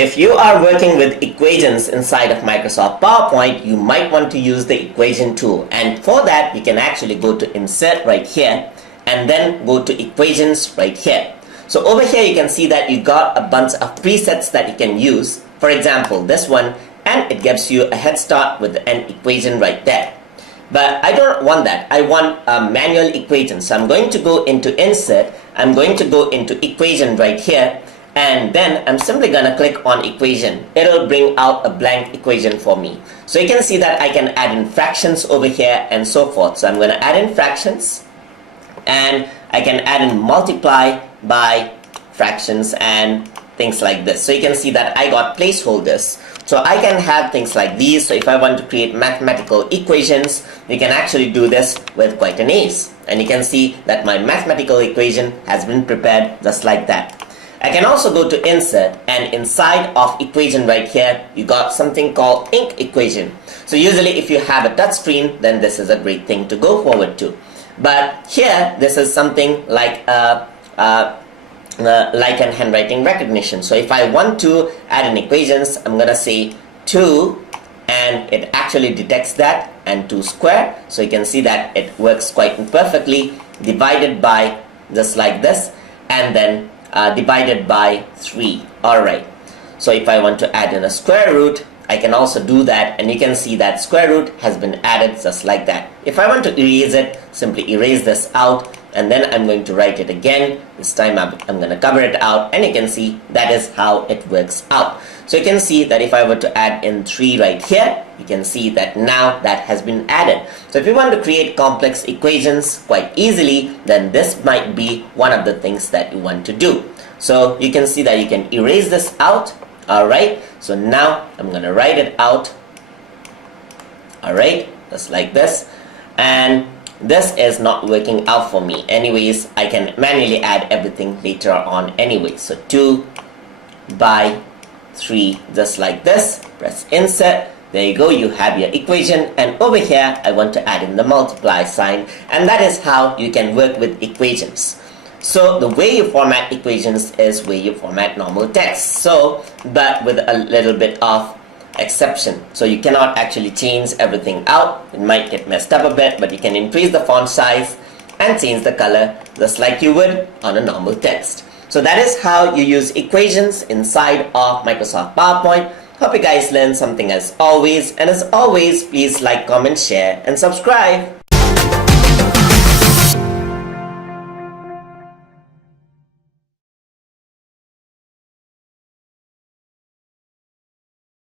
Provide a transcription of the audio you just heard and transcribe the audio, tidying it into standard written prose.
if you are working with equations inside of Microsoft PowerPoint, you might want to use the equation tool. And for that, you can actually go to Insert right here and then go to Equations right here. So over here, you can see that you got a bunch of presets that you can use. For example, this one, and it gives you a head start with an equation right there. But I don't want that. I want a manual equation. So I'm going to go into Insert. I'm going to go into Equation right here. And then I'm simply going to click on Equation. It'll bring out a blank equation for me. So you can see that I can add in fractions over here and so forth. So I'm going to add in fractions. And I can add in multiply by fractions and things like this. So you can see that I got placeholders. So I can have things like these. So if I want to create mathematical equations, you can actually do this with quite an ease. And you can see that my mathematical equation has been prepared just like that. I can also go to Insert, and inside of Equation right here, you got something called Ink Equation. So usually if you have a touch screen, then this is a great thing to go forward to. But here, this is something like an handwriting recognition. So if I want to add in equations, I'm gonna say 2, and it actually detects that, and 2 square. So you can see that it works quite perfectly, divided by just like this, and then divided by 3. Alright, so if I want to add in a square root, I can also do that, and you can see that square root has been added just like that. If I want to erase it, simply erase this out, and then I'm going to write it again. This time I'm going to cover it out, and you can see that is how it works out. So you can see that if I were to add in 3 right here, you can see that now that has been added. So if you want to create complex equations quite easily, then this might be one of the things that you want to do. So you can see that you can erase this out. Alright, so now I'm going to write it out. Alright, just like this. And this is not working out for me. Anyways, I can manually add everything later on anyway. So 2 by 3, just like this. Press Insert. There you go, you have your equation, and over here I want to add in the multiply sign, and that is how you can work with equations. So the way you format equations is where you format normal text. So, but with a little bit of exception. So you cannot actually change everything out. It might get messed up a bit, but you can increase the font size and change the color just like you would on a normal text. So that is how you use equations inside of Microsoft PowerPoint. Hope you guys learned something as always. And as always, please like, comment, share, and subscribe.